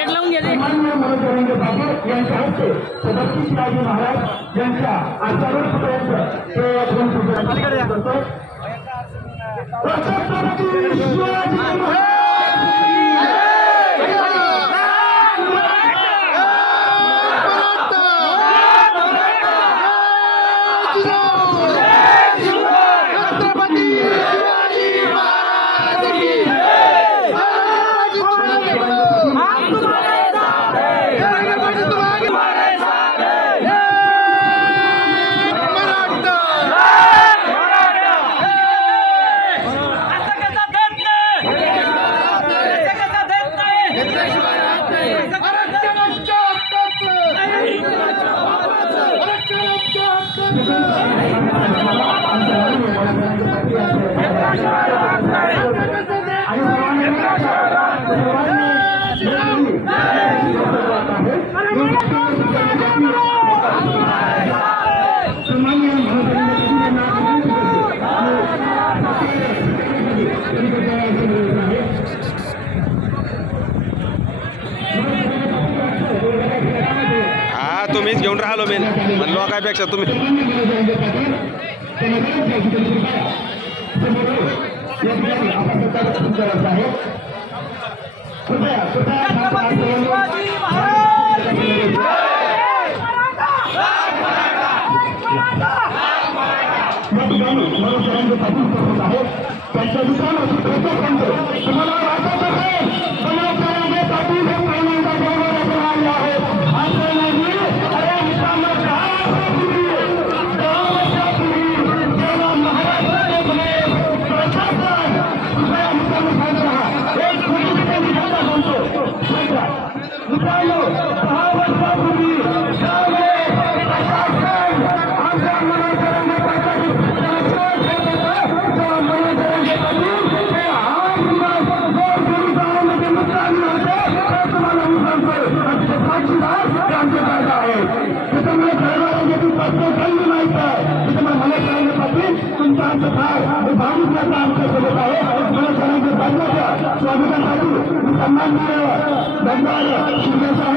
Gate लावून पाटील यांच्या हस्ते छत्रपती शिवाजी महाराज यांच्या शिवाजी महाराज! हा तुम्हीच घेऊन राहिलो मी म्हणलो कायपेक्षा तुम्ही. शिवाजी महाराज की त्यांच्या मित्रांनो दहा वर्षापूर्वी प्रशासन आमच्या पाटील पाटील हे दिवस होते तुम्हाला मी साक्षीदार हे आमचे कायदा आहे? त्याच्यामुळे सर्वांना ती पत्र चांगली आहे. त्याच्यामुळे पाटील हे सोबत आहे. मला पाटलाच्या स्वागतासाठी मी सन्मान मिळावा బంగారు